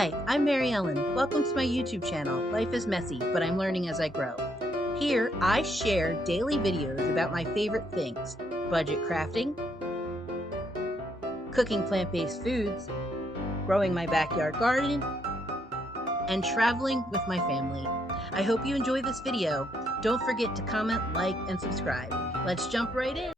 Hi, I'm Mary Ellen. Welcome to my YouTube channel. Life is messy, but I'm learning as I grow. Here, I share daily videos about my favorite things: budget crafting, cooking plant-based foods, growing my backyard garden, and traveling with my family. I hope you enjoy this video. Don't forget to comment, like, and subscribe. Let's jump right in.